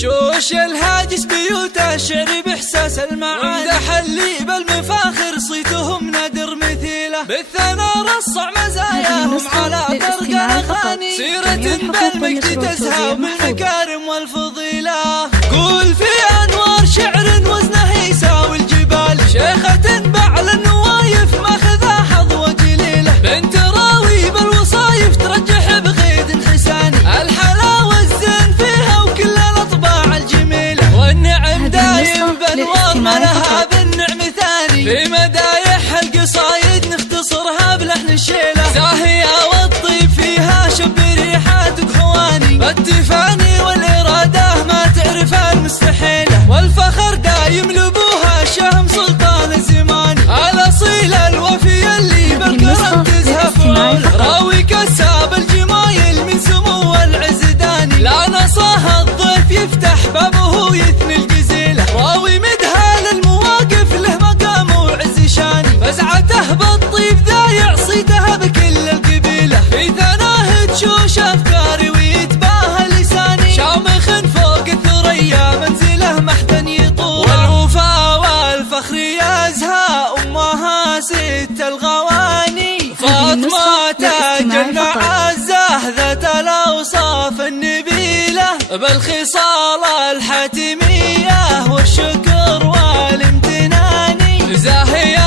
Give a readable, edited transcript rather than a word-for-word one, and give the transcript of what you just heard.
شوش الهاجس بيوته الشعر بإحساس المعاني، امدح اللي بالمفاخر صيتهم نادر مثيله، بالثنى رصع مزاياهم على طرق الأغاني، سيرة بالمجد تزهى بالمكارم والفضيلة. قول في أنوار شعر وزنه يساوي الجبال، شيخة بعل النوايف ماخذها حظوة جليلة، بنت راوي بالوصايف ترجح بغيد حساني، الحلاوة الزين فيها وكل الأطباع الجميلة، والنعم دايم بأنوار ما لها بالنعم ثاني، في مدايح القصايد نختصرها بلحن الشيلة، زاهية والطيب فيها شب ريحات كحواني، بالتفاني والإرادة ما تعرف المستحيلة، والفخر دايم لبوها شهم سلطان الزمان، الأصيل الوفي اللي بالكرم تزهف راوي كساب الجمايل من سمو العزداني، لا نصاها الضيف يفتح بابه يثني الجزيلة، راوي مدها للمواقف له مقام وعز شاني، فزعته بالطيب ذا يعصيتها بكل القبيلة، في ثناه تشوش أفكاري ويتباهى لساني، شامخ فوق الثريا منزله محدا يطول، والوفا والفخر يزهى أمها ست الغواني، فاطمة تاج المعزة ذات الأوصاف النبيلة، بالخصال الحتمية والشكر والامتنان، زاهية